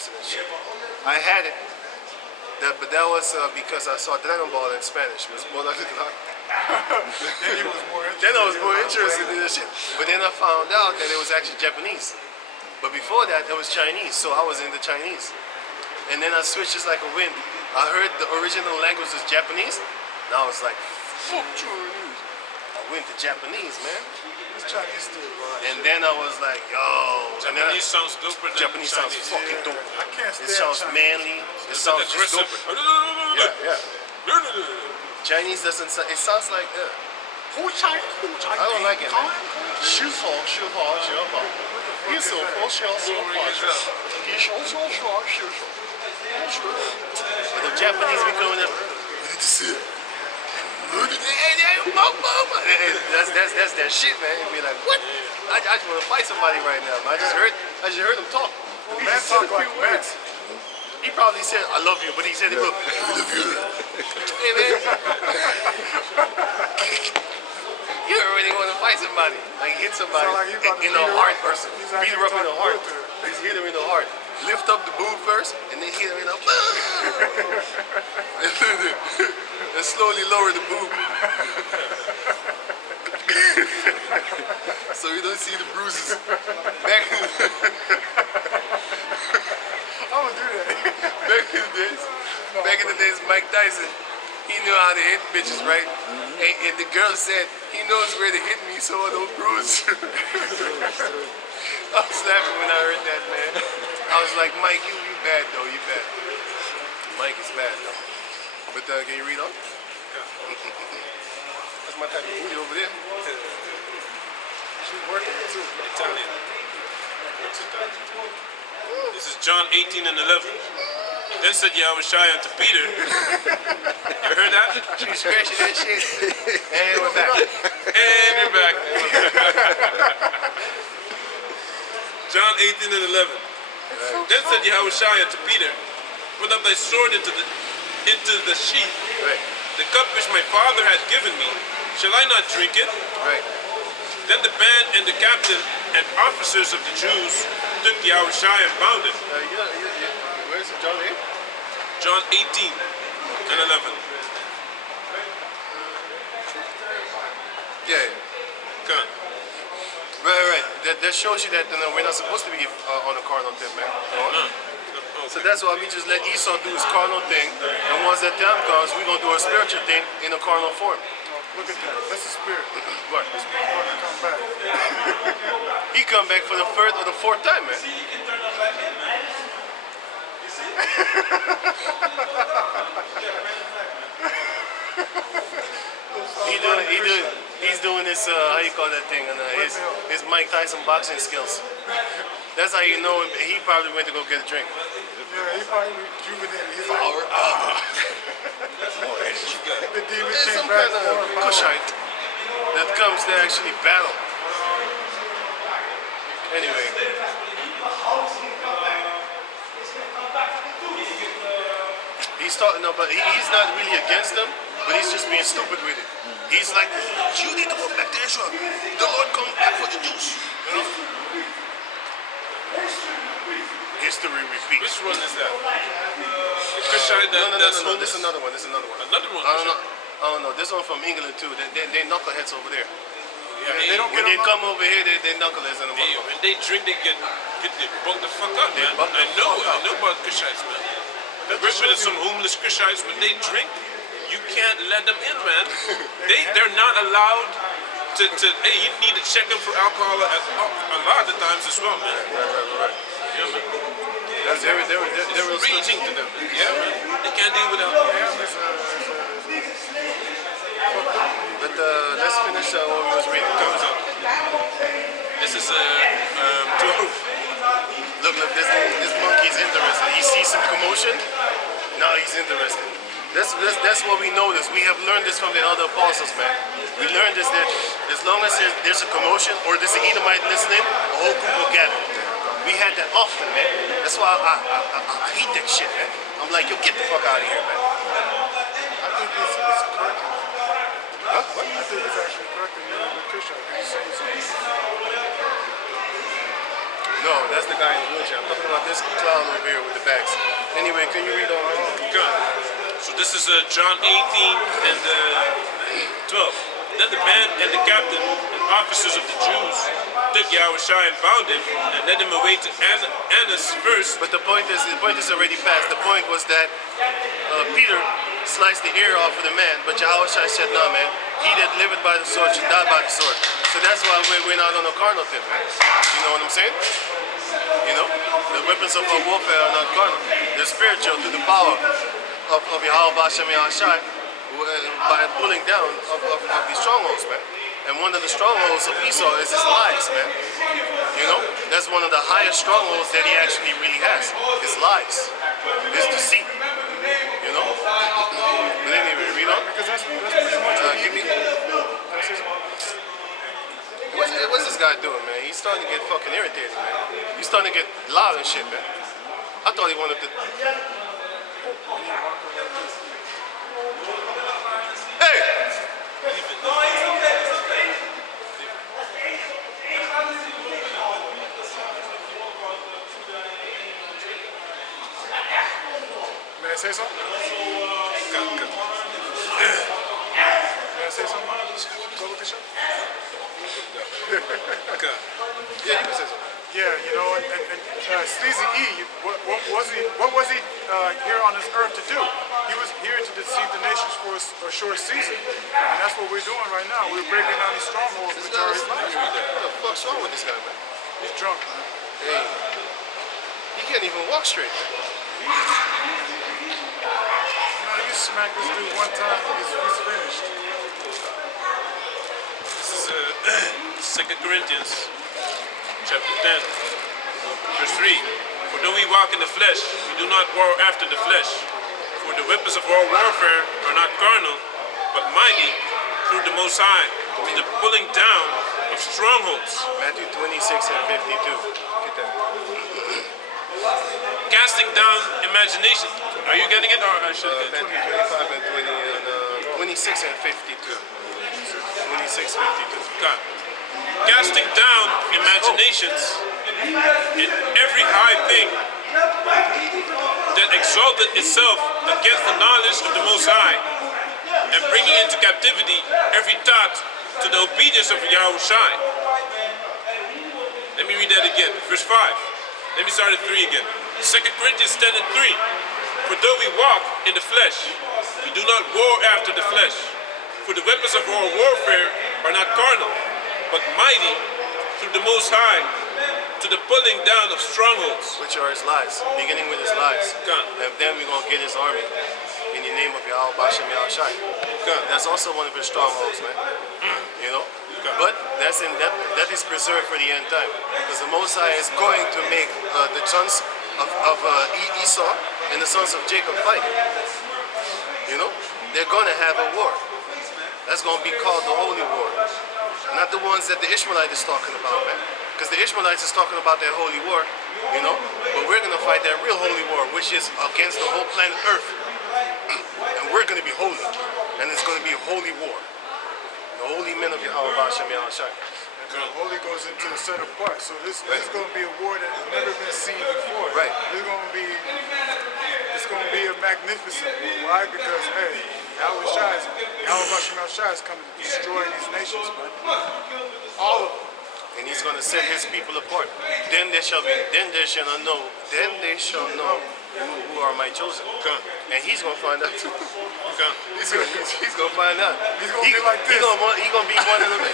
person and shit. I had it, but that was because I saw Dragon Ball in Spanish. It was more like then I was more interested in the shit. But then I found out that it was actually Japanese. But before that, it was Chinese, so I was into Chinese. And then I switched just like a wind. I heard the original language was Japanese, and I was like, fuck Chinese. I went to Japanese, man. It's Chinese too, right? And then I was like, yo. Japanese sounds doper than Japanese sounds Chinese. fucking dope. I can't stand It sounds Chinese. manly. It sounds just aggressive. doper. Yeah. Chinese doesn't sound, it sounds like, I don't like it, man. But the Japanese be coming up. That's that shit, man. You'd be like, what? I just want to fight somebody right now. Man. I just heard him talk. He just said a few words. He probably said, I love you, but he said, look, I love you. Hey, man. You already want to fight somebody. Like hit somebody in the heart person. Beat her up in the heart. Just hit him in the heart. Lift up the boob first, and then hit him in the and slowly lower the boob. So you don't see the bruises. I'm gonna do that. Back in the days, Mike Tyson, he knew how to hit bitches, right? And the girl said, he knows where to hit me so I don't bruise. I was laughing when I heard that, man. I was like, Mike, you bad though, you bad. Mike is bad though. But can you read on? That's my type of booty over there. She's working it too. Italian. This is John 18 and 11. Then said Yahushua unto Peter. You heard that? She was scratching that shit. And we're back. And you're back. John 18 and 11. Then said Yahushua unto Peter, put up thy sword into the sheath. Right. The cup which my Father hath given me, shall I not drink it? Right. Then the band and the captain and officers of the Jews took Yahushua and bound him. Where's it, John 8? John 18 and 11. Yeah. Come on. Right. That shows you that we're not supposed to be on a carnal tip, man. So that's why we just let Esau do his carnal thing, and once that time comes, we're gonna do a spiritual thing in a carnal form. Look at that. That's the spirit. What? This motherfucker come back. He come back for the third or the fourth time, man. He's doing this, how you call that thing, his Mike Tyson boxing skills. That's how you know he probably went to go get a drink. Yeah, he probably rejuvenated his Power. More energy. The demon There's came some back kind more of power. Cushite that comes to actually battle. Anyway. He's talking about, he's not really against them, but he's just being stupid with it. He's like, you need to go back to Israel. The Lord comes back for the Jews. You know? History repeats. Which one is that? The Cushite No. This is another one. Another one? I don't know. This one from England too. They knuckleheads over there. Yeah, they don't When they come over here, they knuckleheads in the hey, when they drink, they get bugged the fuck out, man. I know about Cushites, man. We're with some homeless Cushites. When they drink, you can't let them in, man. They're not allowed to hey, you need to check them for alcohol a lot of the times as well, man. Right. Yeah, man. They're real Preaching to them. Yeah, man. They can't deal with alcohol. But let's finish what we was reading. This is 12. Look, this monkey's interested. He sees some commotion. Now he's interested. That's what we know. We have learned this from the other apostles, man. We learned this that as long as there's a commotion or there's an Edomite listening, the whole group will gather. We had that often, man. That's why I hate that shit, man. I'm like, yo, get the fuck out of here, man. I think it's correct. Huh? What? I think it's actually correct in the Cushite because he's saying something. No, that's the guy in the wheelchair. I'm talking about this clown over here with the bags. Anyway, can you read on? Good. So this is John 18 and 12. Then the band and the captain and officers of the Jews took Yahushua and bound him and led him away to Annas first. But the point is already passed. The point was that Peter sliced the ear off of the man, but Yahushua said, "No, man. He that liveth by the sword should die by the sword." So that's why we're not on a carnal tip, man. You know what I'm saying? You know, the weapons of our warfare are not carnal; they're spiritual through the power of Yahweh Bashem Yahushua by pulling down of these strongholds, man. And one of the strongholds of Esau is his lies, man. You know, that's one of the highest strongholds that he actually really has. His lies, his deceit. You know. But anyway, read on. Because that's pretty much Give me. What's this guy doing, man? He's starting to get fucking irritated, man. He's starting to get loud and shit, man. I thought he wanted to. Hey! May I say something? May I say something? Go with the show? Yeah, you can say something. Yeah, you know, and Sleazy E, what was he here on this earth to do? He was here to deceive the nations for a short season. And that's what we're doing right now. We're breaking down these strongholds which are his life. What the fuck's wrong with this guy, man? He's drunk, man. Hey, he can't even walk straight, man. You smack this dude one time, he's finished. This is 2 Corinthians chapter 10, verse 3. For though we walk in the flesh, we do not war after the flesh. For the weapons of our warfare are not carnal, but mighty through the Most High, to the pulling down of strongholds. Matthew 26 and 52. Get that. Casting down imagination. Are you getting it, or I should get it? Matthew 25 and 20 and 26 and 52. 26, 52. God. Casting down imaginations in every high thing that exalted itself against the knowledge of the Most High, and bringing into captivity every thought to the obedience of Yahushua. Let me read that again. Verse 5. Let me start at 3 again. 2 Corinthians 10 and 3. For though we walk in the flesh, we do not war after the flesh. For the weapons of our warfare are not carnal, but mighty through the Most High, to the pulling down of strongholds. Which are his lies, beginning with his lies. God. And then we're going to get his army in the name of Yahweh Bashem Yahushai. God. That's also one of his strongholds, man. You know? God. But that is preserved for the end time. Because the Most High is going to make the sons of Esau and the sons of Jacob fight. You know? They're going to have a war. That's going to be called the Holy War. Not the ones that the Ishmaelites is talking about, man. Because the Ishmaelites is talking about their holy war, you know? But we're going to fight that real holy war, which is against the whole planet Earth. And we're going to be holy. And it's going to be a holy war. The holy men of Yahweh Bashem Yahushai. And the Holy goes into a set apart. So this is going to be a war that has never been seen before. Right. It's going to be a magnificent war. Why? Because, hey, Yahweh Bashem Yahushai is coming to destroy these nations, man. All of them. And he's going to set his people apart. Then they shall know who are my chosen. And he's going to find out too. He's going to find out. He's going to be like this. He's going to be one of them.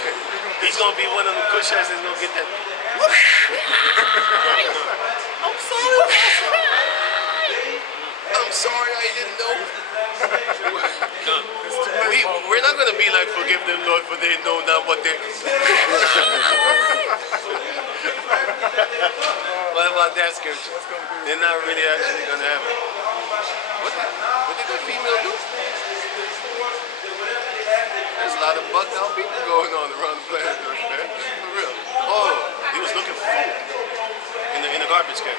He's going to be one of them Cushites that's going to get that. I'm sorry, I didn't know. We're not going to be like, forgive them, Lord, for they know not what they. What about that scripture? They're not really actually going to have it. What did the female do? There's a lot of bugged out people going on around the planet Earth, man. For real. Oh, he was looking for food in the garbage can.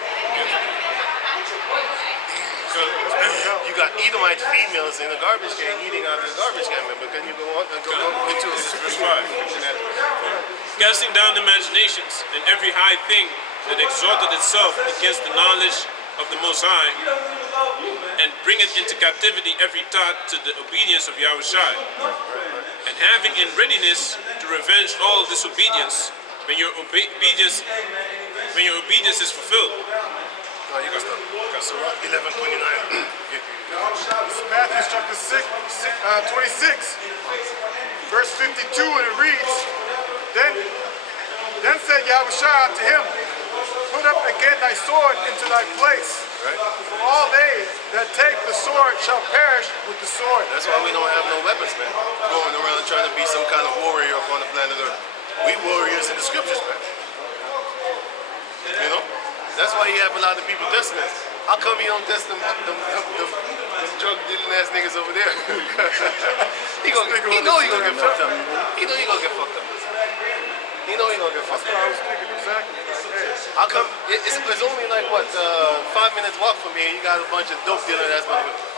You got Edomite females in the garbage can eating out of the garbage can, man. But can you go on and go to Verse 5. Casting down imaginations and every high thing that exalted itself against the knowledge of the Most High, and bringeth into captivity every thought to the obedience of Yahushua, and having in readiness to revenge all disobedience when your obedience is fulfilled. No, you can stop. So 11:29. Matthew chapter 26, verse 52, and it reads, Then said Yahushua to him, Put up again thy sword into thy place. Right? For all they that take the sword shall perish with the sword. That's why we don't have no weapons, man. Going around trying to be some kind of warrior up on the planet Earth. We warriors in the scriptures, man. You know? That's why you have a lot of people testing us. How come you don't test them drug dealing ass niggas over there? he know he gonna get fucked up. He know he gonna get fucked up. He know he gonna get fucked up. I was thinking exactly. How come it's only like what 5 minutes walk from here? You got a bunch of dope dealers that's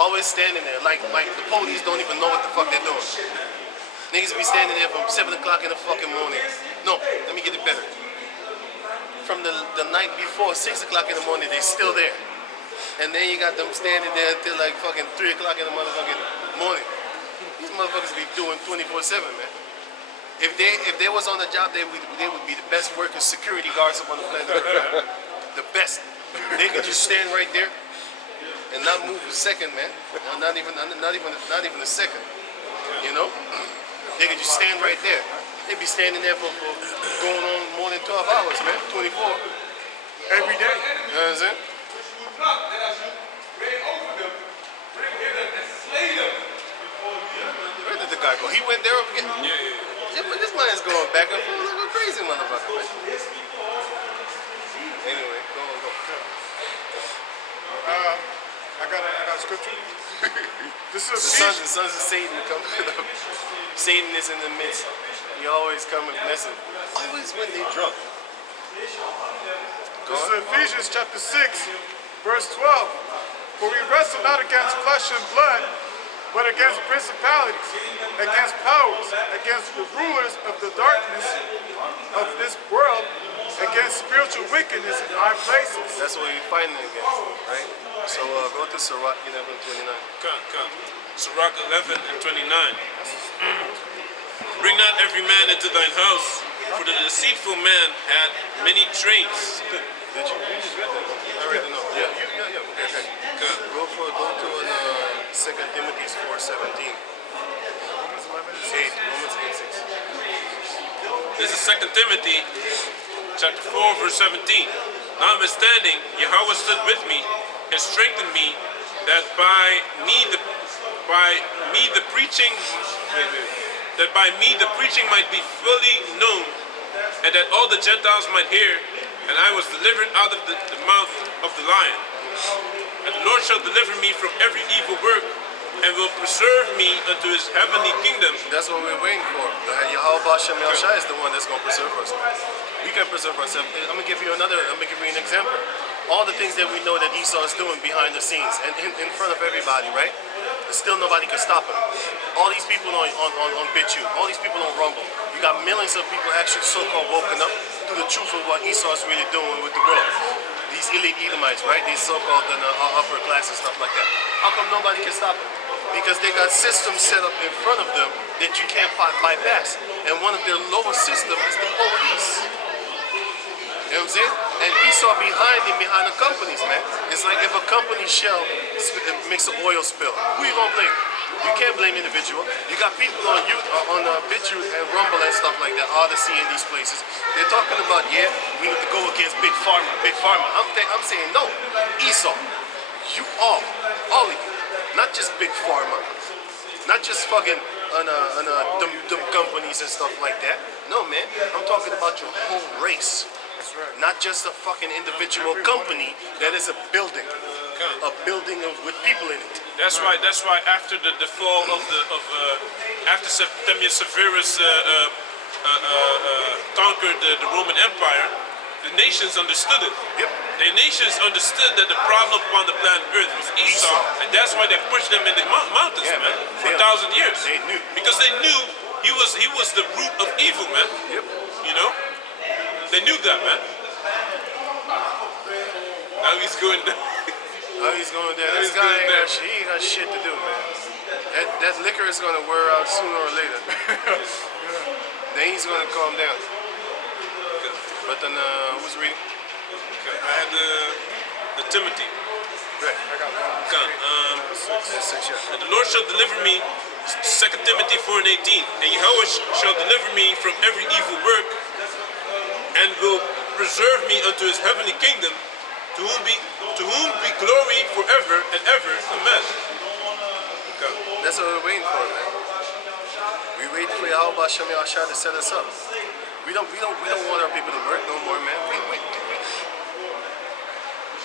always standing there, like the police don't even know what the fuck they're doing. Niggas be standing there from 7 o'clock in the fucking morning. No, let me get it better. From the night before, 6 o'clock in the morning, they still there. And then you got them standing there until like fucking 3 o'clock in the motherfucking morning. These motherfuckers be doing 24/7, man. If they was on the job, they would be the best workers, security guards up on the planet Earth. The best. They could just stand right there and not move a second, man. Not even a second. You know? They could just stand right there. They be standing there for going on more than 12 hours, man. 24. Every day. You know what I'm saying? Where did the guy go? He went there again? Yeah. This man's going back and forth like a crazy motherfucker, man. Anyway, go on, go. I got a scripture. This is The sons of Satan coming up. Satan is in the midst. He always coming messing. Always when they drunk. Go This on. is Ephesians chapter 6, verse 12. For we wrestle not against flesh and blood, but against principalities, against powers, against the rulers of the darkness of this world, against spiritual wickedness in high places. That's what we're fighting against, right? So go to Sirach 11:29. Come. Sirach 11:29. Bring not every man into thine house, for the deceitful man had many trains. Did you? You just read that? I read it. No. Yeah. Okay. Go to 2 Timothy 4:17. Romans 11 and 6. Romans 8:6. This is 2 Timothy chapter 4, verse 17. Notwithstanding, Yahweh stood with me and strengthened me, that by me the preaching might be fully known, and that all the Gentiles might hear, and I was delivered out of the mouth of the lion. And the Lord shall deliver me from every evil work, and will preserve me unto his heavenly kingdom. That's what we're waiting for. Yahweh Bashem Yahshua is the one that's going to preserve us. We can preserve ourselves. I'm going to give you an example. All the things that we know that Esau is doing behind the scenes and in front of everybody, right? Still nobody can stop him. All these people on BitChute, all these people on Rumble. You got millions of people actually so-called woken up to the truth of what Esau is really doing with the world. These elite Edomites, right? These so-called upper class and stuff like that. How come nobody can stop them? Because they got systems set up in front of them that you can't bypass. And one of their lowest systems is the police. You know what I'm saying? And Esau behind the companies, man. It's like if a company shell makes an oil spill, who you gonna blame? You can't blame individual. You got people on BitChute and Rumble and stuff like that, Odyssey in these places. They're talking about, yeah, we need to go against Big Pharma. I'm saying no. Esau, you all of you, not just Big Pharma, not just fucking dumb companies and stuff like that. No, man, I'm talking about your whole race. That's right. Not just a fucking individual company that is a building with people in it. That's why after the fall after Septimius Severus conquered the Roman Empire, the nations understood it. Yep. The nations understood that the problem upon the planet Earth was Esau, and that's why they pushed them in the mountains, Yeah, man, man. for They- 1,000 years. they knew. Because they knew he was the root of evil, man. Yep. You know, they knew that, man. Now he's going down. Oh, he's going there. This He's guy going there. he ain't got shit to do, man. That liquor is gonna wear out sooner or later. Then he's gonna calm down. But then, who's reading? I had the Timothy. Right. I got one. Gun. That's six, yeah. And the Lord shall deliver me, 2 Timothy 4:18, and Yahweh shall deliver me from every evil work, and will preserve me unto his heavenly kingdom, to whom be glory forever and ever. Amen. Okay. That's what we're waiting for, man. We wait for Yahweh Hashem Yahshua to set us up. We don't want our people to work no more, man.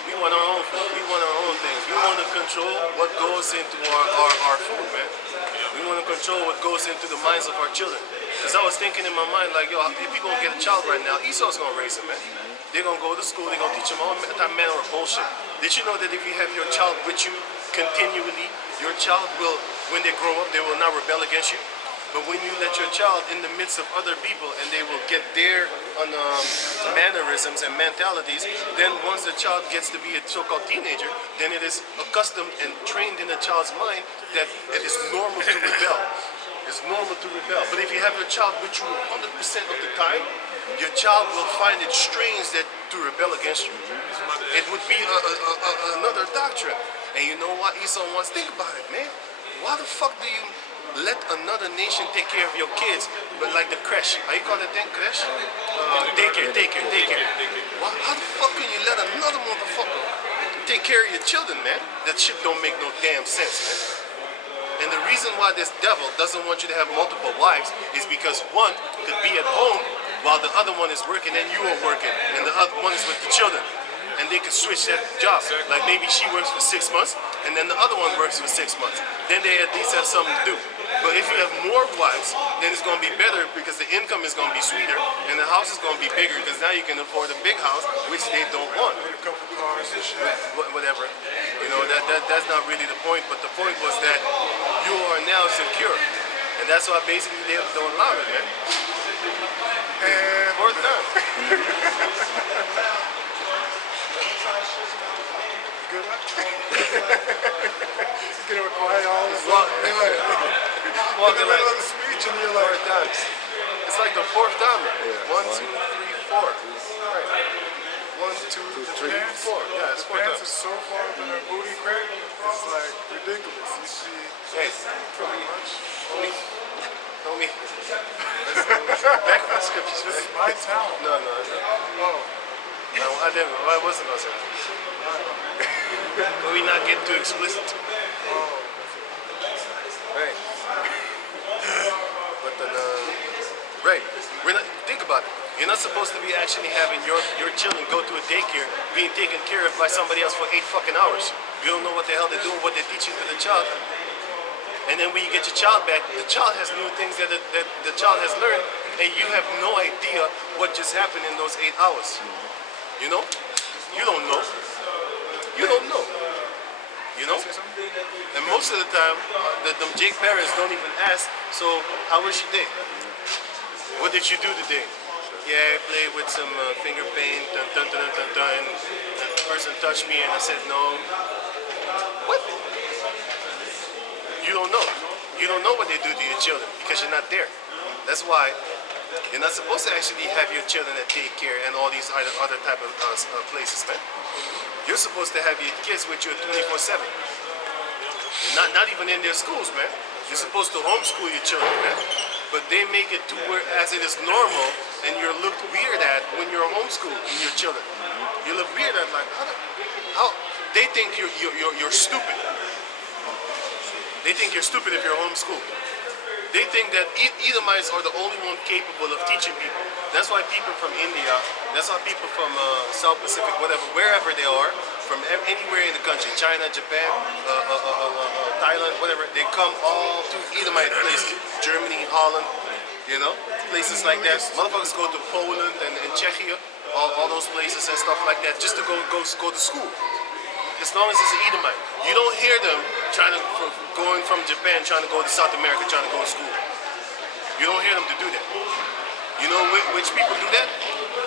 We want our own food. We want our own things. We want to control what goes into our food, man. We want to control what goes into the minds of our children. Because I was thinking in my mind, like, yo, if you're going to get a child right now, Esau's going to raise him, man. They're going to go to school, they're going to teach him all that manner of bullshit. Did you know that if you have your child with you continually, your child will, when they grow up, they will not rebel against you? But when you let your child in the midst of other people and they will get their mannerisms and mentalities, then once the child gets to be a so-called teenager, then it is accustomed and trained in the child's mind that it is normal to rebel. It's normal to rebel. But if you have your child with you 100% of the time, your child will find it strange that to rebel against you. It would be another doctrine. And you know what Esau wants? Think about it, man. Why the fuck do you let another nation take care of your kids, but like the creche? How you call that thing, creche? Daycare. How the fuck can you let another motherfucker take care of your children, man? That shit don't make no damn sense, man. And the reason why this devil doesn't want you to have multiple wives is because one could be at home while the other one is working and you are working, and the other one is with the children. And they could switch that job. Like maybe she works for 6 months and then the other one works for 6 months. Then they at least have something to do. But if you have more wives, then it's going to be better because the income is going to be sweeter and the house is going to be bigger because now you can afford a big house, which they don't want. A couple cars and shit. Whatever. You know, that's not really the point, but the point was that you are now secure. And that's why basically they don't allow it, man. And Fourth time. good one. You get up quiet all of a Well, sudden. You're like, in walking the middle like of the speech and you're like, 4 times. It's like the 4th time. 1, 2, 3, 4. Right. 1, 2, 3, 4. Yeah, it's 4 pants times. are so far up in her booty crack, it's like ridiculous. You see Hey, pretty much. know me. Back to the scriptures, This is man. my town. No. Oh, No, I didn't. I wasn't gonna say that. Can we not get too explicit? Right. But then, right. We're not. Think about it. You're not supposed to be actually having your children go to a daycare being taken care of by somebody else for 8 fucking hours. You don't know what the hell they're doing, what they're teaching to the child. And then when you get your child back, the child has new things that the child has learned, and you have no idea what just happened in those 8 hours. You know? You don't know. You don't know. You know? And most of the time, the Jake parents don't even ask, so how was your day? What did you do today? Yeah, I played with some finger paint, and the person touched me and I said no. What? You don't know. You don't know what they do to your children because you're not there. That's why you're not supposed to actually have your children at daycare and all these other type of places, man. You're supposed to have your kids with you 24/7. Not even in their schools, man. You're supposed to homeschool your children, man. But they make it to where as it is normal, and you're looked weird at when you're homeschooling your children. You look weird at like how they think you're stupid. They think you're stupid if you're homeschooled. They think that Edomites are the only one capable of teaching people. That's why people from India, that's why people from South Pacific, whatever, wherever they are, from anywhere in the country, China, Japan, Thailand, whatever, they come all to Edomite places. Germany, Holland, you know, places like that. Motherfuckers go to Poland and Czechia, all those places and stuff like that, just to go to school. As long as it's an Edomite, you don't hear them going from Japan trying to go to South America trying to go to school. You don't hear them to do that. You know which people do that?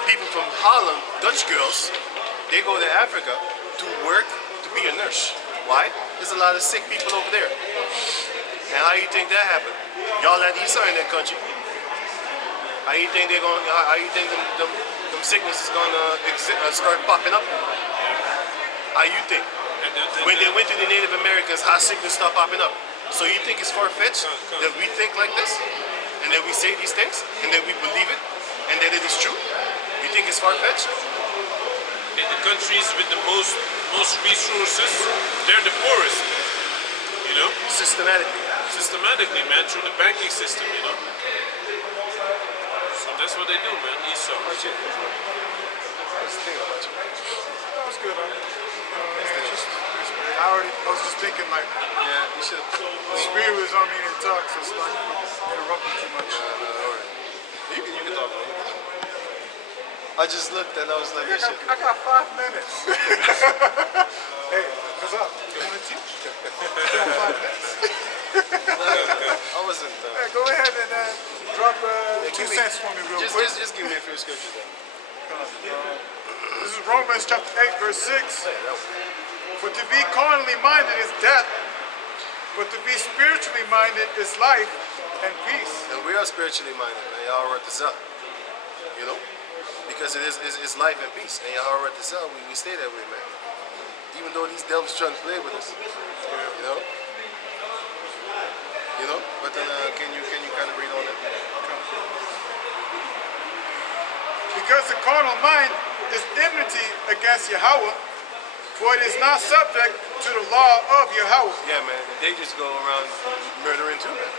People from Holland, Dutch girls, they go to Africa to work to be a nurse. Why? There's a lot of sick people over there. And how you think that happened? Y'all had Esau in that country. How you think they're going? How you think them sickness is gonna start popping up? How you think? When they went to the Native Americans, how sickness started popping up? So you think it's far-fetched that we think like this, and that we say these things, and that we believe it, and that it is true? You think it's far-fetched? In the countries with the most resources, they're the poorest. You know, systematically, man, through the banking system. You know, so that's what they do, man. Esau. That was good. I was just thinking like, Yeah, you should. the spirit was on me to talk, so it's like interrupting too much. You can talk. I just looked and I was like, this shit. I got 5 minutes. Hey, what's up? You want to teach? I got 5 minutes. I wasn't. Hey, go ahead and drop 2 cents for me real quick. Just give me a few scriptures then. This is Romans chapter 8, verse 6. For to be carnally minded is death, but to be spiritually minded is life and peace. And we are spiritually minded, man. Yahweh Ratazah. You know? Because it's life and peace. And Yahweh Ratazah, we stay that way, man. Even though these devils trying to play with us. You know? You know? But then can you kind of read on it? Because the carnal mind is enmity against Yahweh, for it is not subject to the law of Yahweh. Yeah, man. They just go around murdering too, man.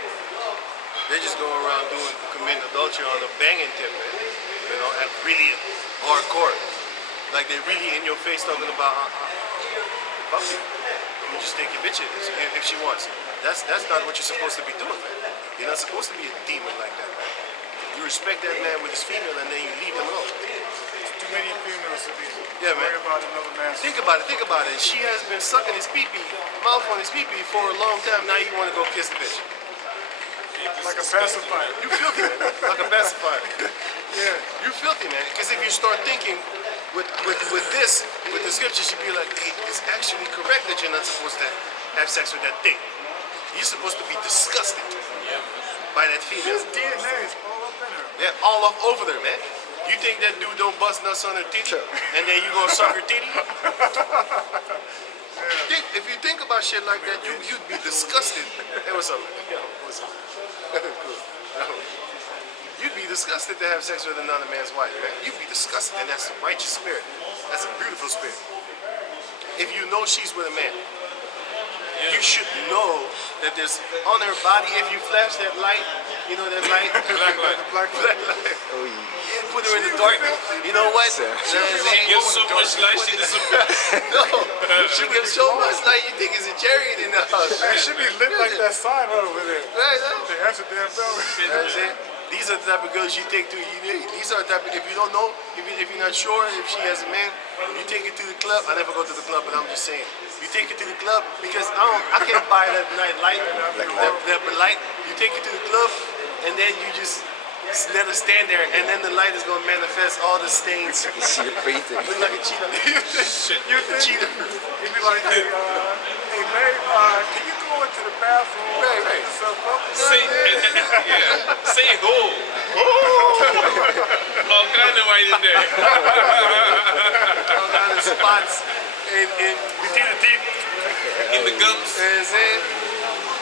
They just go around committing adultery on a banging tip, man. You know, and really hardcore. Like they really in your face talking about, fuck you. You just take your bitch if she wants. That's not what you're supposed to be doing, man. You're not supposed to be a demon like that, man. You respect that man with his female and then you leave him alone. Too many females to be Yeah, man. worried about another man's. Think about it. She has been sucking his pee-pee, mouth on his pee-pee for a long time. Now you want to go kiss the bitch. Like a pacifier. You filthy, man. Like a pacifier. Yeah. You filthy, man. Because if you start thinking with the scriptures, you'd be like, hey, it's actually correct that you're not supposed to have sex with that thing. You're supposed to be disgusted by that female. His DNA is all up in her. Yeah, all up over there, man. You think that dude don't bust nuts on her titty, and then you gonna suck her titty? If you think about shit like that, you'd be disgusted. Hey, what's up, man? Yo, what's up? Cool. You'd be disgusted to have sex with another man's wife, man. You'd be disgusted, and that's a righteous spirit. That's a beautiful spirit. If you know she's with a man, you should know that there's on her body, if you flash that light, you know that light? Black light. Oh, yeah. Put her in the dark. You know what? She gives so much light, she disappears. No, she gives so much light, you think it's a chariot in the house. It should be lit like that sign right over there. Right, The Amsterdam bell. That's it. These are the type of girls you take to. These are the type of, if you don't know, if you're not sure if she has a man, you take her to the club. I never go to the club, but I'm just saying. You take her to the club because I can't buy that night light, that light. You take her to the club, and then you just let her stand there, and then the light is gonna manifest all the stains. You see the painting. Look like a cheetah. You think? Cheetah. You'd be like, hey babe, can you go into the bathroom? Right. Clean yourself up? Say ho. All kind of white in there. All kind of spots in between the teeth. In the gums. You know what I'm saying?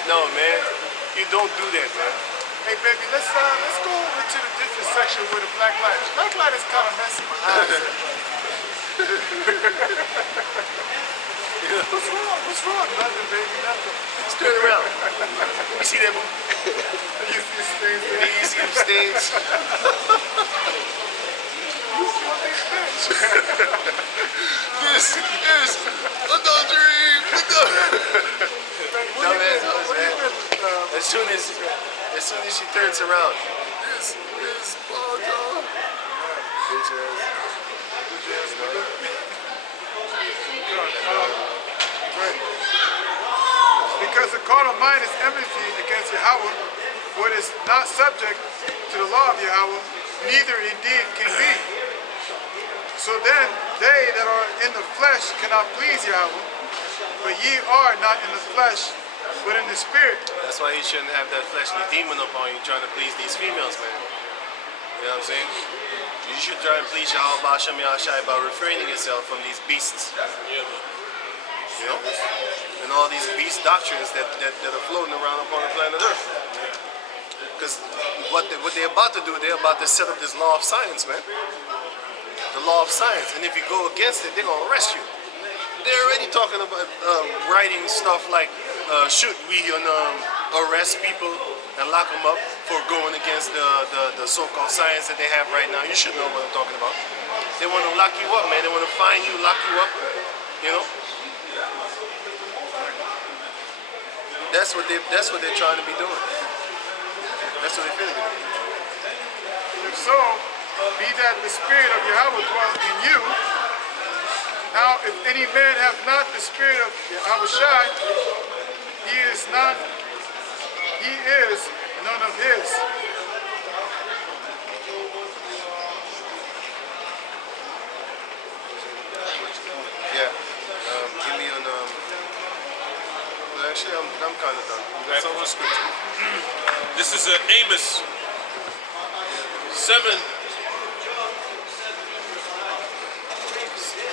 No, man. You don't do that, man. Hey baby, let's go over to the different section with the black light. Black light is kind of messing my eyes up. What's wrong? What's wrong? Nothing, baby, nothing. Just turn around. Let me see that move. You see stains there? You see them stains. You fucking bitch. This is adultery. No, man. As soon as she turns around, this is Paul. Bitch ass. Right. Because the carnal mind is enmity against Yahweh, what is not subject to the law of Yahweh, neither indeed can be. So then, they that are in the flesh cannot please Yahweh, but ye are not in the flesh, but in the spirit. That's why you shouldn't have that fleshly demon upon you trying to please these females, man. You know what I'm saying? You should try and please Yahweh Ba'ashem Yahshai by refraining yourself from these beasts. Yeah, man. You know? And all these beast doctrines that are floating around upon the planet Earth. Because what they're about to do, they're about to set up this law of science, man. The law of science. And if you go against it, they're going to arrest you. They're already talking about writing stuff like, should we arrest people and lock them up for going against the so-called science that they have right now. You should know what I'm talking about. They want to lock you up, man. They want to fine you, lock you up, you know? That's what they're trying to be doing. That's what they're finna be doing. If so, be that the spirit of Yahweh dwell in you. Now, if any man have not the spirit of Yahweh, he is none of his. Yeah. Give me an well, actually, I'm kind of done. That's all the scripture. This is Amos 7,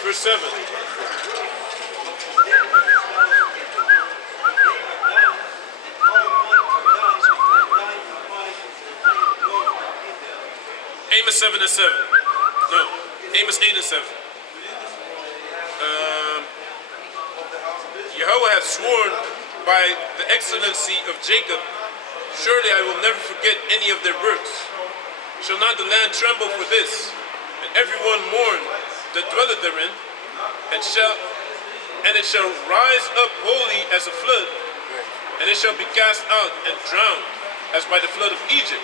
verse 7. Amos 7 and 7. No, Amos 8 and 7. Yahweh hath sworn by the excellency of Jacob, surely I will never forget any of their works. Shall not the land tremble for this, and everyone mourn that dwelleth therein, and it shall rise up wholly as a flood, and it shall be cast out and drowned as by the flood of Egypt.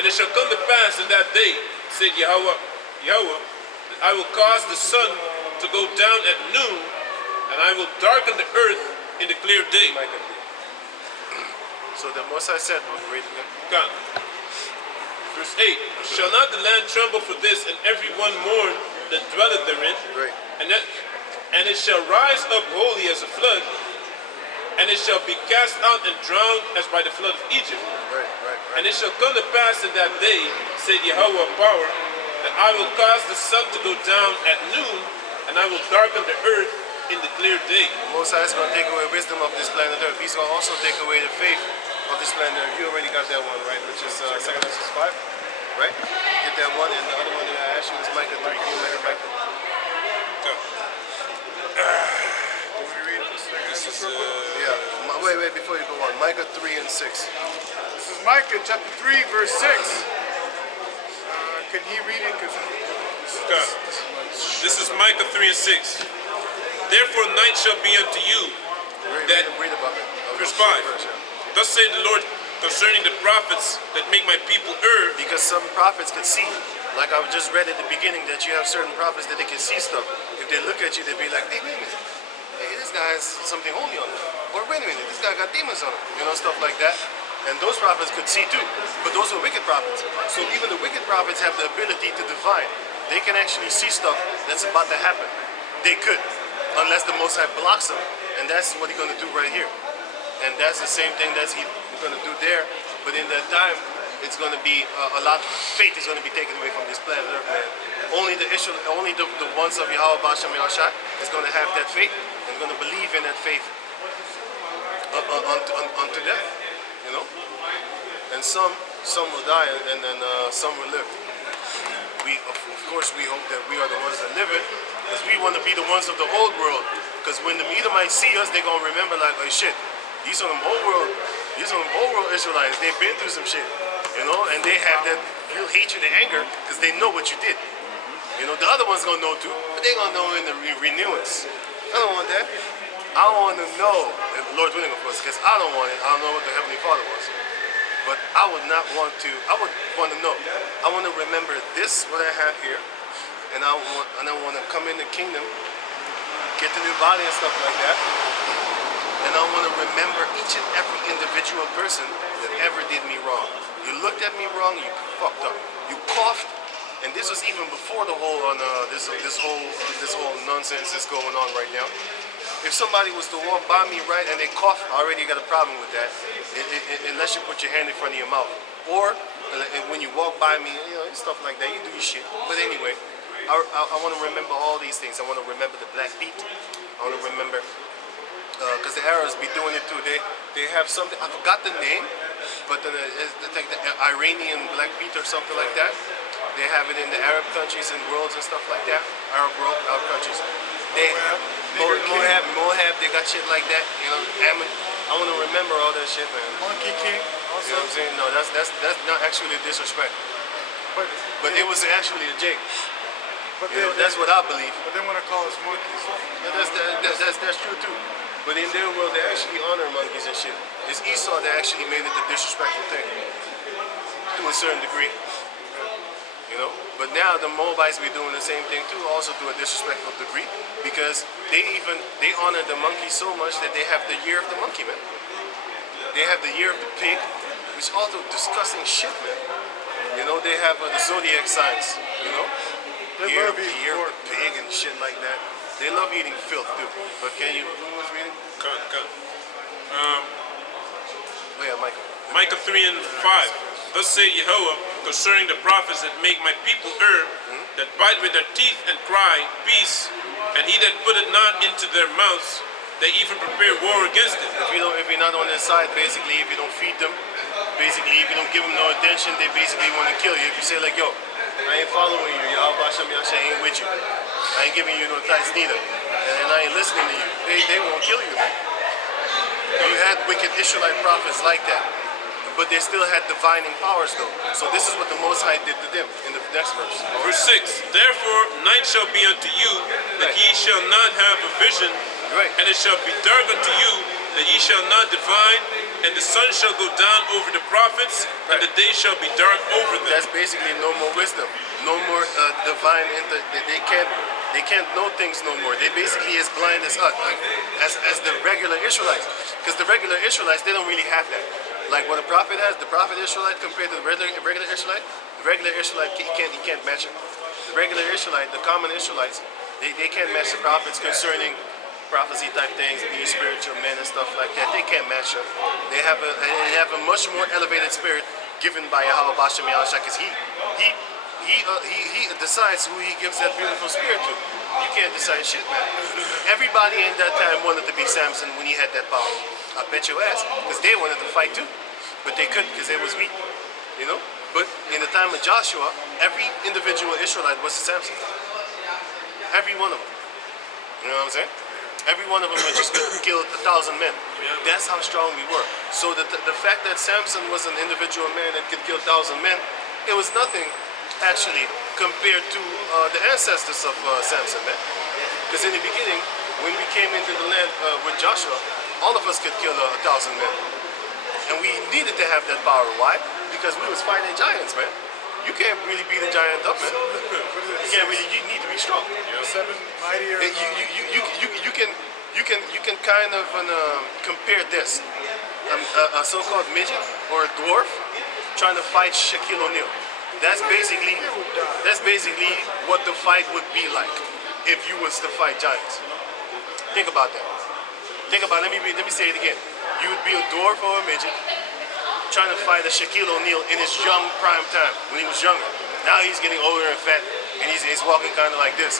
And it shall come to pass in that day, said Yahweh, that I will cause the sun to go down at noon, and I will darken the earth in the clear day. So the Most High said, read it again. God. Verse 8. Shall not the land tremble for this, and every one mourn that dwelleth therein? Right. And it shall rise up wholly as a flood, and it shall be cast out and drowned as by the flood of Egypt. Right. And it shall come to pass in that day, said Yahweh of power, that I will cause the sun to go down at noon, and I will darken the earth in the clear day. The Most High is going to take away wisdom of this planet Earth. He's going to also take away the faith of this planet Earth. You already got that one, right? Which is 2 Genesis 5, right? Get that one, and the other one that I asked you is Micah 3. Can you read it back? This is, Yeah. Wait, before you go on. Micah 3 and 6. This is Micah chapter 3, verse 6. Can he read it? This is Micah 3 and 6. Therefore night shall be unto you. Read about it. Verse 5. Thus saith the Lord concerning the prophets that make my people err. Because some prophets could see, like I just read at the beginning, that you have certain prophets that they can see stuff. If they look at you, they'll be like, hey, wait a minute. Hey, this guy has something holy on him. Or wait a minute, this guy got demons on him. You know, stuff like that. And those prophets could see too. But those are wicked prophets. So even the wicked prophets have the ability to divine. They can actually see stuff that's about to happen. They could. Unless the Most High blocks them. And that's what he's going to do right here. And that's the same thing that he's going to do there. But in that time, it's going to be a lot. Faith is going to be taken away from this planet Earth, man. Only the ones of Yahweh Ba'ashem Yahshai is going to have that faith and going to believe in that faith unto death. You know. And some will die, and then some will live. Of course, we hope that we are the ones that live it, because we want to be the ones of the old world. Because when the Edomites see us, they're gonna remember like, oh shit, these are them old world Israelites. They've been through some shit, you know, and they have that real hatred and anger because they know what you did. You know, the other ones gonna know too, but they gonna know in the renewance. I don't want that. I don't want to know, Lord willing, of course, because I don't want it. I don't know what the Heavenly Father wants. But I would not want to, I would want to know. I want to remember this, what I have here, and I want to come in the kingdom, get the new body and stuff like that. And I want to remember each and every individual person that ever did me wrong. You looked at me wrong, you fucked up. You coughed, and this was even before the whole this whole nonsense that's going on right now. If somebody was to walk by me, right, and they cough, I already got a problem with that. Unless you put your hand in front of your mouth, or when you walk by me, you know, stuff like that. You do your shit. But anyway, I want to remember all these things. I want to remember the black beat. I want to remember. Because the Arabs be doing it too. They have something, I forgot the name, but it's like the Iranian black beat or something like that. They have it in the Arab countries and worlds and stuff like that. Arab countries. They Moab, they got shit like that. You know, Ammon. I want to remember all that shit, man. Monkey King. You Also. know what I'm saying? No, that's not actually a disrespect. But it was actually a jig. But you know, that's what I believe. But they want to call us monkeys. Yeah, that's true too. But in their world, they actually honor monkeys and shit. It's Esau that actually made it a disrespectful thing to a certain degree. You know? But now the Moabites be doing the same thing too, also to a disrespectful degree, because they honor the monkey so much that they have the year of the monkey, man. They have the year of the pig, which is also disgusting shit, man. You know, they have the zodiac signs, you know? They Year love of eating the pork. pig and shit like that. They love eating filth too. But can you, who was reading? Oh yeah, Michael. Micah 3 and 5. Thus say Jehovah concerning the prophets that make my people err, that bite with their teeth and cry, peace, and he that put it not into their mouths, they even prepare war against it. If you're not on their side, basically, if you don't feed them, basically, if you don't give them no attention, they basically want to kill you. If you say like, yo, I ain't following you, Yahweh Hashem Yahshua ain't with you. I ain't giving you no tithes neither. And I ain't listening to you. They won't kill you, man. You had wicked Israelite prophets like that. But they still had divining powers though. So this is what the Most High did to them in the next verse. Verse 6. Therefore night shall be unto you, that ye shall not have a vision, Right. and it shall be dark unto you, that ye shall not divine, and the sun shall go down over the prophets, and the day shall be dark over them. That's basically no more wisdom, no more divine. They can't know things no more. They basically as blind as us, like, as the regular Israelites. Because the regular Israelites, they don't really have that. Like what a prophet has, the prophet Israelite compared to the regular Israelite, the regular Israelite he can't match it. The regular Israelite, the common Israelites, they can't match the prophets concerning prophecy type things, being spiritual men and stuff like that. They can't match them. They have a much more elevated spirit given by Yahweh Bashem Yahushua, because he decides who he gives that beautiful spirit to. You can't decide shit, man. Everybody in that time wanted to be Samson when he had that power. I bet your ass, because they wanted to fight too, but they couldn't because they was weak, you know. But in the time of Joshua, every individual Israelite was Samson. Every one of them. You know what I'm saying? Every one of them had just killed 1,000 men. That's how strong we were. So the fact that Samson was an individual man that could kill 1,000 men, it was nothing actually compared to the ancestors of Samson, man. Because in the beginning, when we came into the land with Joshua, all of us could kill 1,000 men. And we needed to have that power. Why? Because we was fighting giants, man. You can't really beat a giant up, man. You need to be strong. Seven mightier. You can kind of compare this. A so-called midget or a dwarf trying to fight Shaquille O'Neal. That's basically what the fight would be like if you was to fight giants. Think about that. Think about it. Let me say it again. You would be a dwarf or a midget trying to fight a Shaquille O'Neal in his young prime time when he was younger. Now he's getting older and fat, and he's walking kind of like this.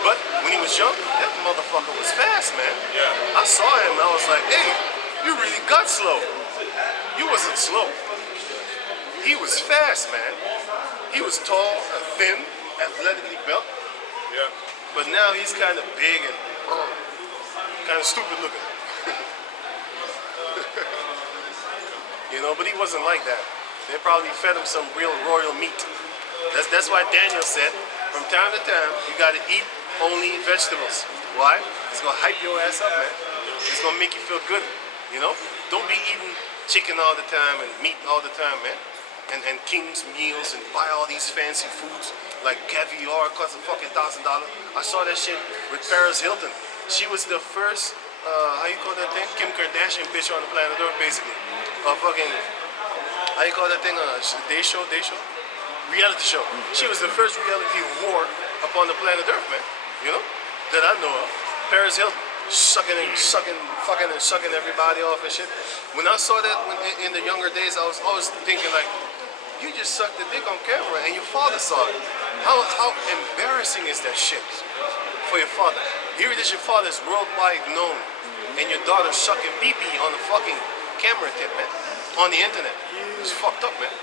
But when he was young, that motherfucker was fast, man. Yeah. I saw him and I was like, hey, you really got slow. You wasn't slow. He was fast, man. He was tall, thin, athletically built. Yeah. But now he's kind of big and kind of stupid looking. You know, but he wasn't like that. They probably fed him some real royal meat. That's why Daniel said, from time to time, you gotta eat only vegetables. Why? It's gonna hype your ass up, man. It's gonna make you feel good, you know? Don't be eating chicken all the time and meat all the time, man. and King's meals and buy all these fancy foods like caviar costs a fucking $1,000. I saw that shit with Paris Hilton. She was the first, how you call that thing? Kim Kardashian bitch on the planet Earth, basically. Fucking, how you call that thing? Day show? Reality show. She was the first reality whore upon the planet Earth, man. You know? That I know of. Paris Hilton. Fucking and sucking everybody off and shit. When I saw that in the younger days, I was always thinking like, you just sucked the dick on camera and your father saw it. How embarrassing is that shit for your father? Here it is, your father is worldwide known, and your daughter sucking pee-pee on the fucking camera tip, man, on the internet. It's fucked up, man.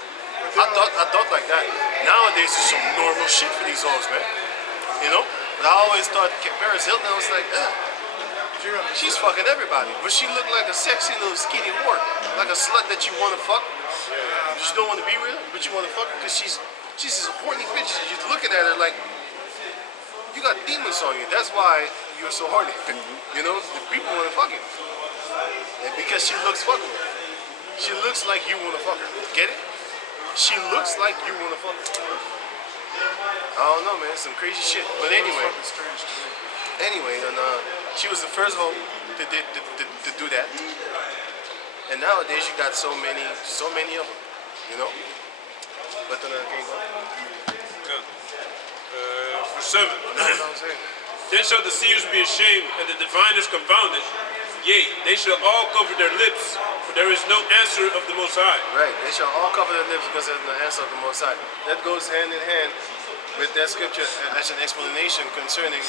I thought like that. Nowadays, it's some normal shit for these hoes, man. You know? But I always thought Paris Hilton, I was like, she's fucking everybody. But she looked like a sexy little skinny whore. Like a slut that you want to fuck. You just don't want to be with her, but you want to fuck her because she's this horny bitch. You're looking at her like, you got demons on you. That's why you're so horny. You know, the people want to fuck you. And because she looks fuckable. She looks like you want to fuck her. Get it? She looks like you want to fuck her. I don't know, man. Some crazy shit. But anyway. And she was the first hoe to do that. And nowadays you got so many of them, you know. But then can you go? For 7. That's what I'm saying. Then shall the seers be ashamed, and the diviners confounded. Yea, they shall all cover their lips, for there is no answer of the Most High. Right, they shall all cover their lips because there's no answer of the Most High. That goes hand in hand with that scripture as an explanation concerning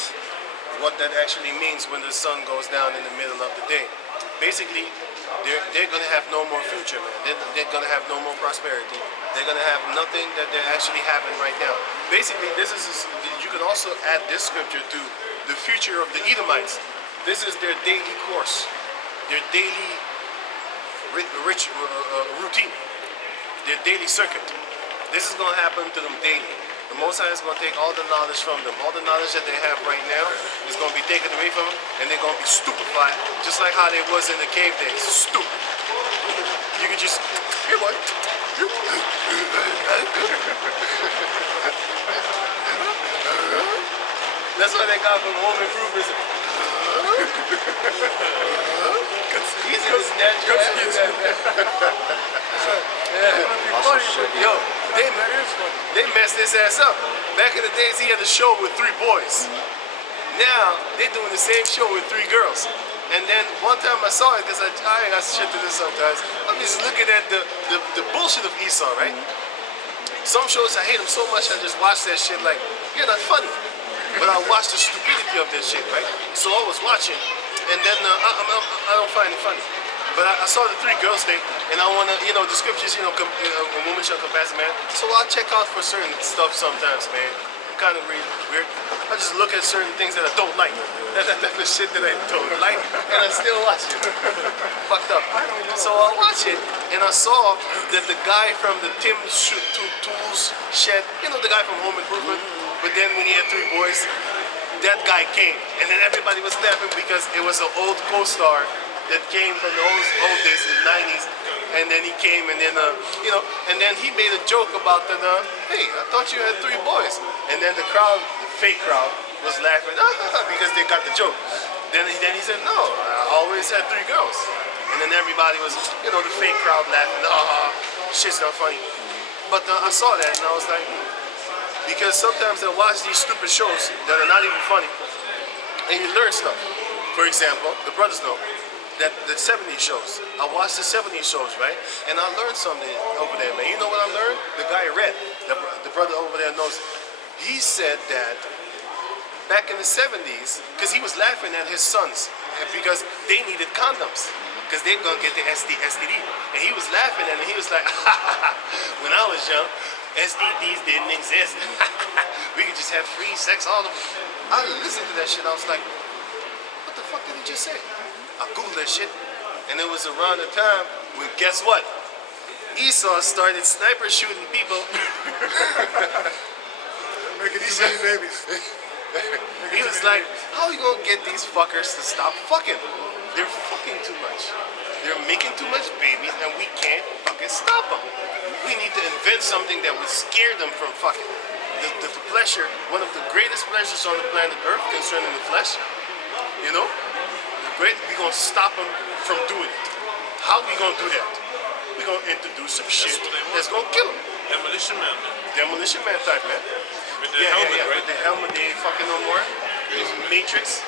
what that actually means when the sun goes down in the middle of the day. Basically, they're going to have no more future, man. They're going to have no more prosperity. They're going to have nothing that they're actually having right now. Basically, you can also add this scripture to the future of the Edomites. This is their daily course, their daily routine, their daily circuit. This is going to happen to them daily. The Most High is going to take all the knowledge from them. All the knowledge that they have right now is going to be taken away from them, and they're going to be stupefied, just like how they was in the cave days. Stupid. You could just, here, boy. That's what they got from home improvements. He's in the statue. Yo, they messed his ass up. Back in the days, he had a show with 3 boys. Now, they're doing the same show with 3 girls. And then one time I saw it, because I got shit to this sometimes, I'm just looking at the bullshit of Esau, right? Some shows, I hate them so much, I just watch that shit like, you're not funny. But I watched the stupidity of that shit, right? So I was watching, and then I don't find it funny. But I saw the 3 girls thing, and I want to, the scriptures, a woman shall compass a man. So I check out for certain stuff sometimes, man. Kind of weird. I just look at certain things that I don't like. That's the shit that I don't like, and I still watch it. Fucked up. So I watch it, and I saw that the guy from the Tim Tools shed, the guy from Home Improvement, but then when he had 3 boys, that guy came, and then everybody was laughing because it was an old co-star that came from the old days, the 90s, and then he came, and then, and then he made a joke about that, hey, I thought you had 3 boys. And then the crowd, the fake crowd, was laughing, because they got the joke. Then he said, no, I always had 3 girls. And then everybody was, the fake crowd laughing, shit's not funny. But I saw that, and I was like, because sometimes I watch these stupid shows that are not even funny, and you learn stuff. For example, the brothers know that the 70s shows. I watched the 70s shows, right? And I learned something over there, man. You know what I learned? The guy Red, the brother over there knows. He said that back in the 70s, because he was laughing at his sons because they needed condoms because they're going to get the STD. And he was laughing at it. He was like, when I was young, STDs didn't exist. We could just have free sex all over. I listened to that shit. I was like, what the fuck did he just say? I googled that shit, and it was around the time when, guess what? Esau started sniper shooting people. Making too many babies. He was like, how are you gonna get these fuckers to stop fucking? They're fucking too much. They're making too much babies and we can't fucking stop them. We need to invent something that would scare them from fucking. The pleasure, one of the greatest pleasures on the planet Earth concerning the flesh, you know? We're gonna stop them from doing it. How we gonna do that? We're gonna introduce some shit that's gonna kill them. Demolition Man. Demolition Man type, man. With the helmet, right? With the helmet, they ain't fucking no more. Matrix.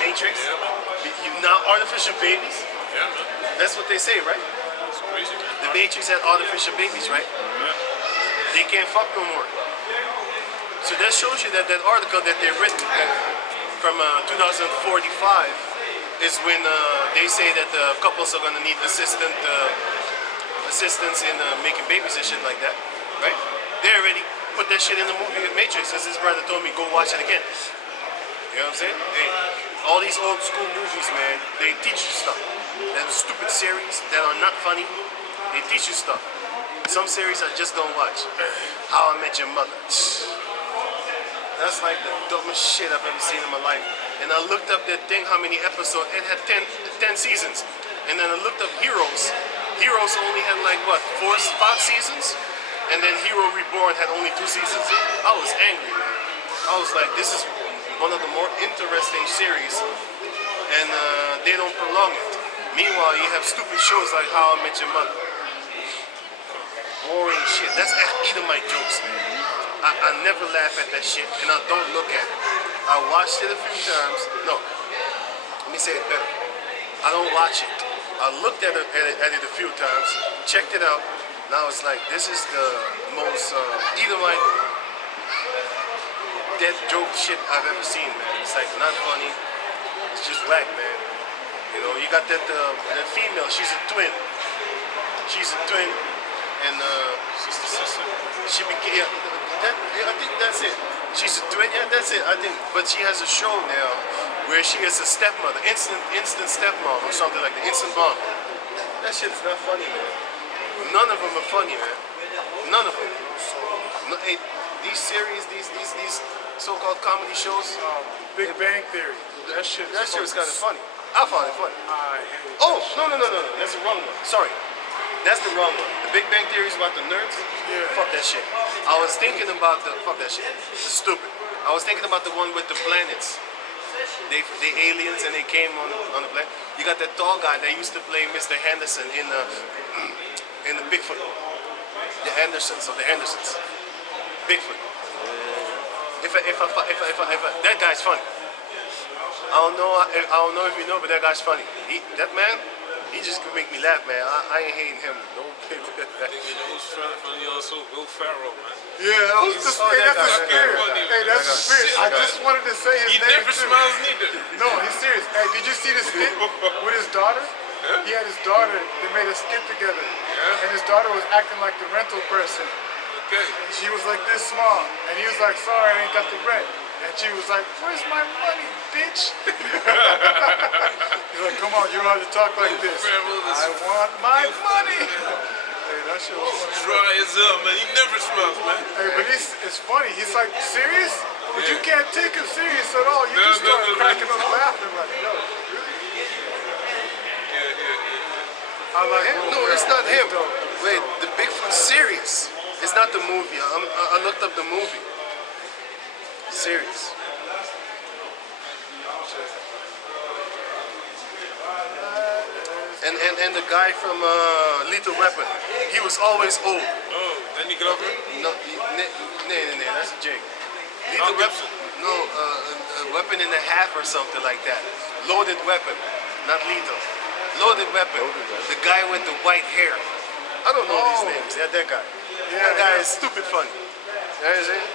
Yeah, man. Now artificial babies. Yeah, man. That's what they say, right? It's crazy, man. The Matrix had artificial babies, right? Yeah. They can't fuck no more. So that shows you that that article that they written from 2045 is when they say that the couples are gonna need assistance in making babies and shit like that, right? They already put that shit in the movie Matrix, as his brother told me, go watch it again. You know what I'm saying? Hey, all these old school movies, man, they teach you stuff. Them stupid series that are not funny, they teach you stuff. Some series I just don't watch. How I Met Your Mother. That's like the dumbest shit I've ever seen in my life. And I looked up that thing, how many episodes, it had 10 seasons. And then I looked up Heroes. Heroes only had like what, 5 seasons? And then Hero Reborn had only 2 seasons. I was angry, man. I was like, this is one of the more interesting series. And they don't prolong it. Meanwhile, you have stupid shows like How I Met Your Mother. Boring shit. That's Edomite jokes, man. I never laugh at that shit, and I don't look at it. I watched it a few times. No, let me say it better. I don't watch it. I looked at it a few times, checked it out. Now it's like, this is the most Edomite dead joke shit I've ever seen, man. It's like not funny. It's just whack, man. You know, you got that female. She's a twin. And Sister. she became. I think that's it. She's a twin. Yeah, that's it. I think. But she has a show now where she is a stepmother, instant stepmom or something like that. Instant mom. That shit is not funny, man. None of them are funny, man. None of them. No, hey, these series, these so-called comedy shows. Big Bang Theory. That shit is kind of funny. I found it funny. I hate Oh, no. That's the wrong one. Sorry. That's the wrong one. The Big Bang Theory is about the nerds. Yeah. Fuck that shit. I was thinking about fuck that shit. It's stupid. I was thinking about the one with the planets. They aliens and they came on the planet. You got that tall guy that used to play Mr. Henderson in the Bigfoot. The Andersons of the Hendersons. Bigfoot. If that guy's funny. I don't know if you know, but that guy's funny. That man, he just can make me laugh, man. I ain't hating him. No. I think you know who's funny also? Will Ferrell, man. Yeah, that's the spirit. Hey, that's the spirit. I just wanted to say his He name never too. smiles neither. No, he's serious. Hey, did you see the skit with his daughter? Yeah. He had his daughter. They made a skit together. Yeah. And his daughter was acting like the rental person. Okay. She was like this small. And he was like, sorry, I ain't got the rent. And she was like, where's my money, bitch? He's like, come on, you don't have to talk like this. I want my money. Hey, that shit was funny. Dry as up, man. He never smiles, man. Hey, but it's funny. He's like, serious? But you can't take him serious at all. You No, just start no. cracking up laughing like, yo, really? Yeah. I like No, it's not him. Wait, the Bigfoot series. It's not the movie. I looked up the movie. Series. And the guy from Lethal Weapon, he was always old. Oh, Danny Glover? No, that's Jake. Mel Lethal Weapon. Gibson. No, a weapon and a half or something like that. Loaded weapon, not lethal. Loaded weapon. The guy with the white hair. I don't know these names. Yeah, that guy. That guy is stupid funny. You know what I'm saying?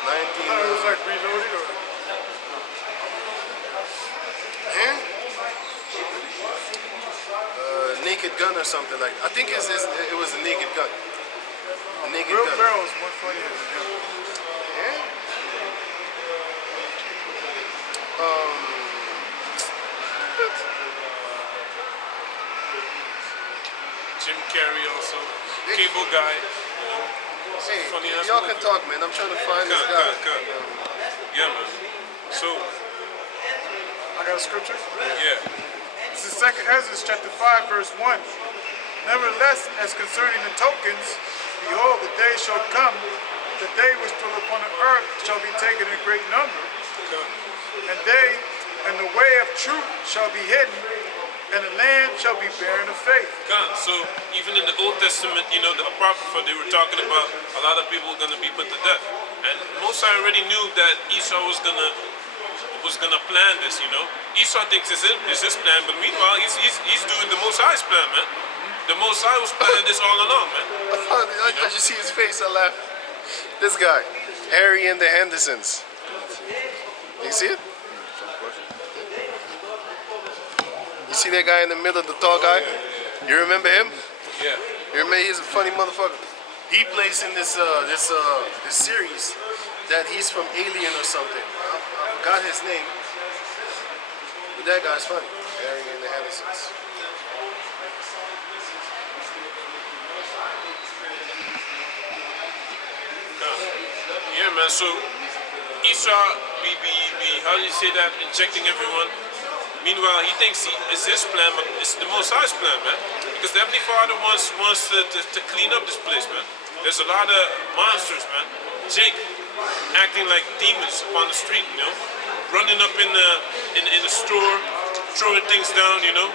I thought it was like reloaded or... Huh? Naked Gun or something like that. I think it was a Naked Gun. A Naked Will Gun. Ferrell is more funny than him. Yeah? Jim Carrey also. Cable guy. Hey, funny ass y'all movie. can talk, man. I'm trying to find this guy. Cut. Yeah, man. So, I got a scripture. yeah. This is 2nd Ezra chapter 5, verse 1. Nevertheless, as concerning the tokens, behold, the day shall come, the day which dwell upon the earth shall be taken in great number, and the way of truth shall be hidden, and the land shall be barren of faith. God. So even in the Old Testament, you know, the Apocrypha, they were talking about a lot of people going to be put to death. And Moses already knew that Esau was gonna plan this, you know. Esau thinks it's his plan, but meanwhile he's doing the Most High's plan, man. The Most High was planning this all along, man. I just see his face. I laugh. This guy, Harry and the Hendersons. You see it? You see that guy in the middle, the tall guy? You remember him? Yeah. You remember he's a funny motherfucker. He plays in this series that he's from Alien or something. I forgot his name. But that guy's funny. Harry and the Hendersons. Yeah, man. So Esau be how do you say that? Injecting everyone. Meanwhile, he thinks it's his plan, but it's the Most High's plan, man. Because the Heavenly Father wants to clean up this place, man. There's a lot of monsters, man. Jake acting like demons upon the street, you know, running up in the store, throwing things down, you know,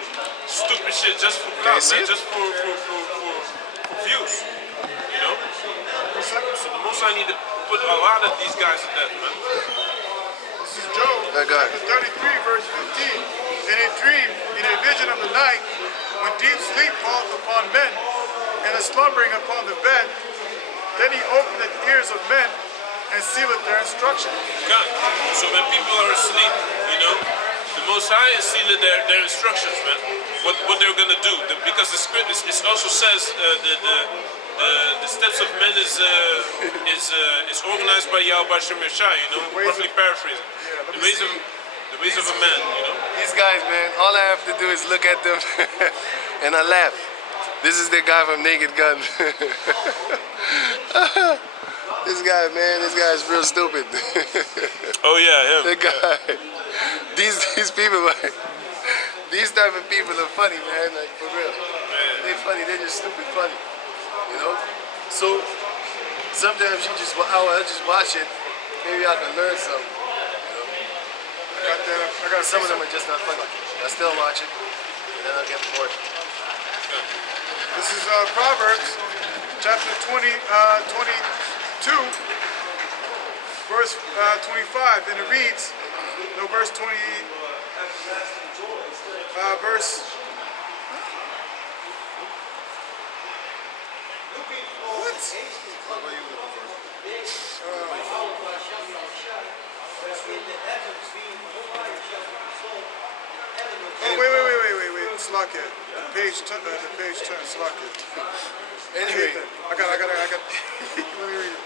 stupid shit just for clout, man, just for views, you know. So the Most High need to put a lot of these guys to death, man. This is Job, That guy. chapter 33, verse 15. In a dream, in a vision of the night, when deep sleep falleth upon men, and a slumbering upon the bed, then he openeth the ears of men, and sealeth their instruction. God. So when people are asleep, you know, the Most High is sealing their instructions, man. What they're gonna do, because the script it also says the steps of men is organized by Yahweh Shem Yeshai, you know, roughly paraphrasing. The ways of a man, you know. These guys, man, all I have to do is look at them and I laugh. This is the guy from Naked Gun. This guy, man, this guy is real stupid. Oh yeah, him. The guy. These people, like, these type of people are funny, man. Like, for real. They're funny. They're just stupid funny. You know. So sometimes I'll just watch it. Maybe I can learn something. I got Some of them are just not funny. I still watch it, and then I'll get bored. This is Proverbs, chapter 22, verse 25, and it reads, no, verse 20, verse, what? Oh, wait, Slack it. The page turns, Slack it. Anyway, I got, let me read it.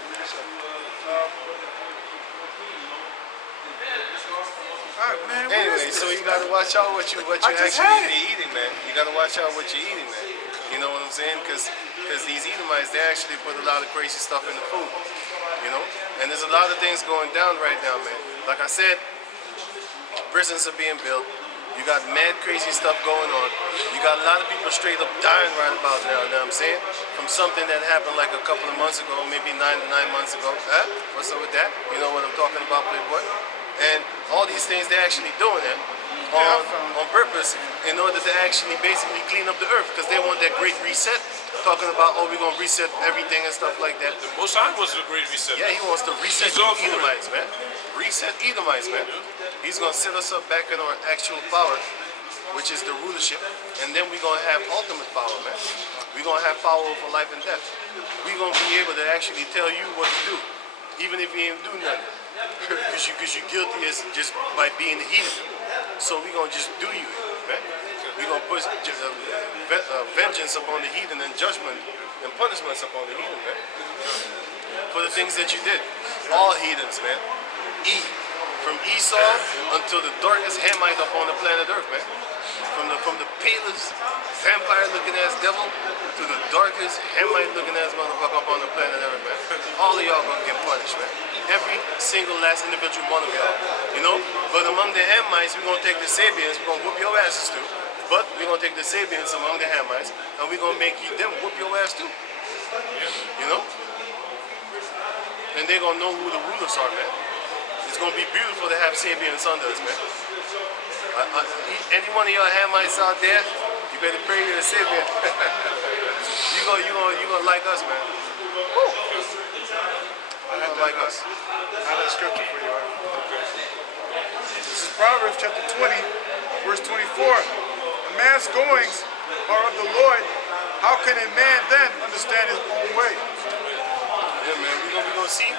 Alright, man, what anyway, is so this? you gotta watch out what you I just actually had it. be eating, man. You gotta watch out what you're eating, man. You know what I'm saying? Because these Edomites, they actually put a lot of crazy stuff in the food. You know? And there's a lot of things going down right now, man. Like I said, prisons are being built. You got mad crazy stuff going on. You got a lot of people straight up dying right about now, you know what I'm saying? From something that happened like a couple of months ago, maybe nine months ago. Huh? What's up with that? You know what I'm talking about, Playboy? And all these things, they're actually doing it on purpose in order to actually basically clean up the earth because they want that great reset. Talking about, oh, we're going to reset everything and stuff like that. The Most High was a great reset. Yeah, he wants to reset He's all for Edomites, man. Reset Edomites, man. He's going to set us up back in our actual power, which is the rulership. And then we're going to have ultimate power, man. We're going to have power over life and death. We're going to be able to actually tell you what to do, even if you ain't do nothing. Because you're guilty as just by being a heathen. So we're going to just do you, man. We're going to put vengeance upon the heathen and judgment and punishments upon the heathen, man. For the things that you did. All heathens, man. Eat. From Esau until the darkest Hamite upon the planet Earth, man. From the palest vampire looking ass devil to the darkest Hamite looking ass motherfucker upon the planet Earth, man. All of y'all gonna get punished, man. Every single last individual one of y'all. You know? But among the Hamites, we're gonna take the Sabians, we're gonna whoop your asses too. But we're gonna take the Sabians among the Hamites and we're gonna make them whoop your ass too. You know? And they're gonna know who the rulers are, man. It's gonna be beautiful to have Sabians under us, man. Any one of y'all Hamites out there, you better pray to the Savior. you gonna like us, man. I like us. I have a scripture for you. This is Proverbs chapter 20, verse 24. A man's goings are of the Lord. How can a man then understand his own way? Yeah, man, we're gonna see.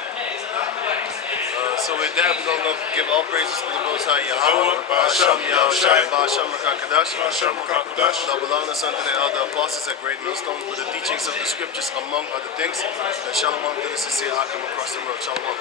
So with that, we're gonna give all praises to the Most High Yahweh, Ba'ashem Yahushai, Ba'ashem Rakakadash, double honors unto the elder apostles at Great Millstone for the teachings of the scriptures, among other things. And shalom to the sincere Akim across the world. Shalom.